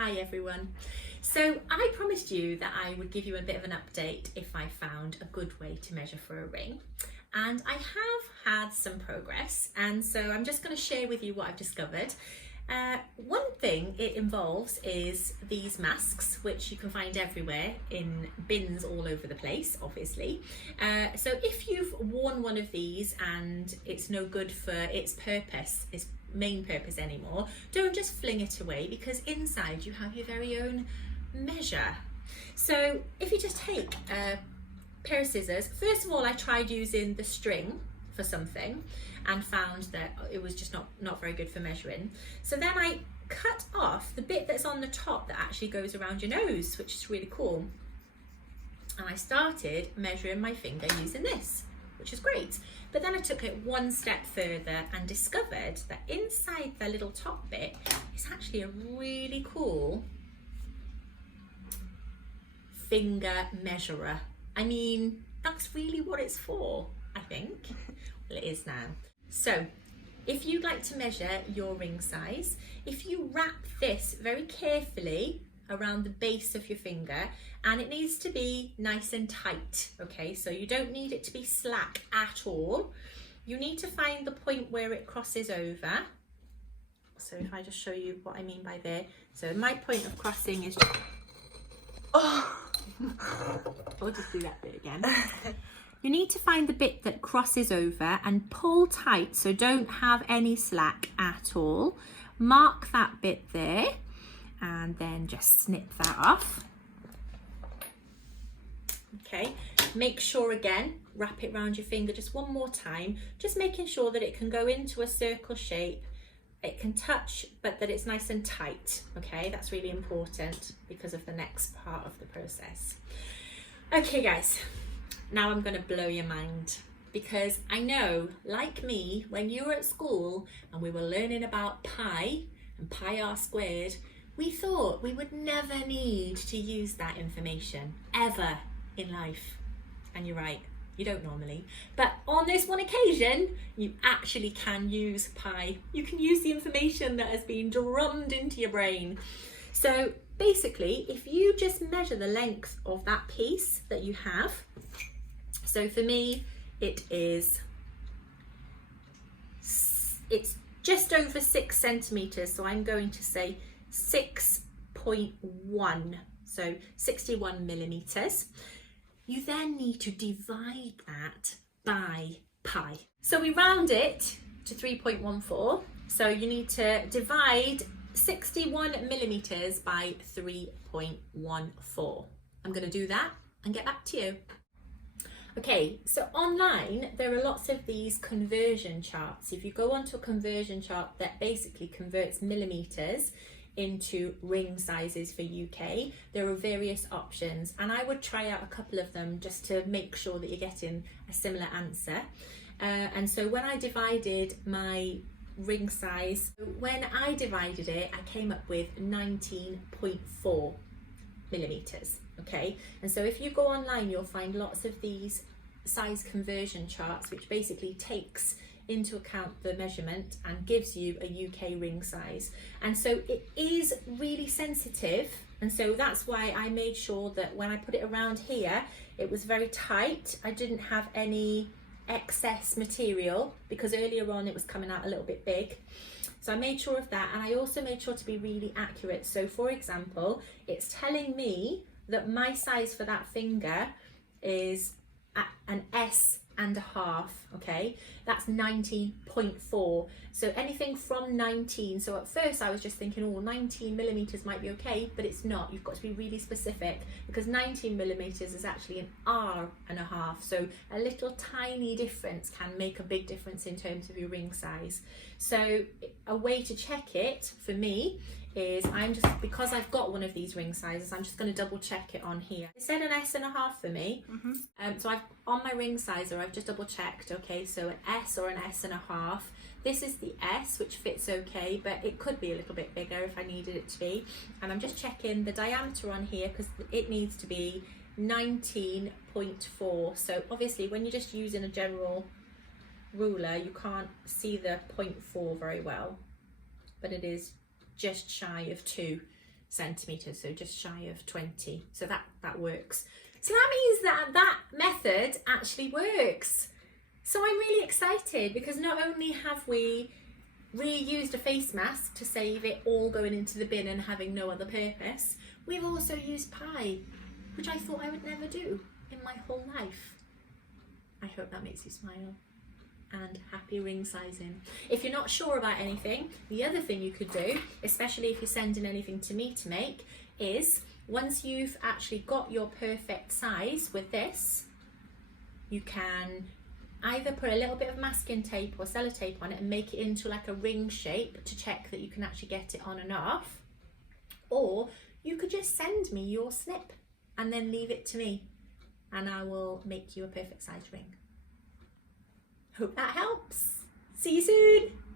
Hi everyone. So I promised you that I would give you a bit of an update if I found a good way to measure for a ring, and I have had some progress, and so I'm just going to share with you what I've discovered. One thing it involves is these masks, which you can find everywhere in bins all over the place, obviously. So if you've worn one of these and it's no good for its purpose, its main purpose anymore, don't just fling it away, because inside you have your very own measure. So if you just take a pair of scissors, first of all I tried using the string for something and found that it was just not very good for measuring. So then I cut off the bit that's on the top that actually goes around your nose, which is really cool. And I started measuring my finger using this, which is great. But then I took it one step further and discovered that inside the little top bit is actually a really cool finger measurer. I mean, that's really what it's for, I think. Well, it is now. So if you'd like to measure your ring size, if you wrap this very carefully around the base of your finger, and it needs to be nice and tight, okay? So you don't need it to be slack at all. You need to find the point where it crosses over. So if I just show you what I mean by there. So my point of crossing is just, I'll just do that bit again. You need to find the bit that crosses over and pull tight, so don't have any slack at all. Mark that bit there and then just snip that off. Okay, make sure again, wrap it around your finger just one more time, just making sure that it can go into a circle shape, it can touch, but that it's nice and tight. Okay, that's really important because of the next part of the process. Okay guys, now I'm going to blow your mind, because I know, like me, when you were at school and we were learning about pi and pi r squared, we thought we would never need to use that information ever in life. And you're right, you don't normally. But on this one occasion, you actually can use pi. You can use the information that has been drummed into your brain. So basically, if you just measure the length of that piece that you have, so for me, it's just over 6 centimeters. So I'm going to say 6.1, so 61 millimeters. You then need to divide that by pi. So we round it to 3.14. So you need to divide 61 millimeters by 3.14. I'm going to do that and get back to you. Okay, so online there are lots of these conversion charts. If you go onto a conversion chart that basically converts millimeters into ring sizes for UK, there are various options, and I would try out a couple of them just to make sure that you're getting a similar answer. And so when I divided my ring size, when I divided it, I came up with 19.4 millimeters. Okay, and so if you go online, you'll find lots of these size conversion charts, which basically takes into account the measurement and gives you a UK ring size. And so it is really sensitive, and so that's why I made sure that when I put it around here, it was very tight. I didn't have any excess material, because earlier on it was coming out a little bit big. So I made sure of that, and I also made sure to be really accurate. So for example, it's telling me that my size for that finger is an S.5, okay? That's 19.4. So anything from 19, so at first I was just thinking, oh, 19 millimeters might be okay, but it's not. You've got to be really specific, because 19 millimeters is actually an R.5. So a little tiny difference can make a big difference in terms of your ring size. So a way to check it for me is, because I've got one of these ring sizes, I'm just going to double check it on here. It said an S.5 for me. So on my ring sizer, I've just double checked. Okay, so an S or an S.5. This is the S, which fits okay, but it could be a little bit bigger if I needed it to be. And I'm just checking the diameter on here, because it needs to be 19.4. So obviously when you're just using a general ruler, you can't see the 0.4 very well, but it is just shy of 2. centimetres, so just shy of 20. So that works. So that means that method actually works. So I'm really excited because not only have we reused a face mask to save it all going into the bin and having no other purpose, we've also used pie, which I thought I would never do in my whole life. I hope that makes you smile. And happy ring sizing. If you're not sure about anything, the other thing you could do, especially if you're sending anything to me to make, is once you've actually got your perfect size with this, you can either put a little bit of masking tape or sellotape on it and make it into like a ring shape to check that you can actually get it on and off, or you could just send me your snip and then leave it to me and I will make you a perfect size ring. Hope that helps. See you soon.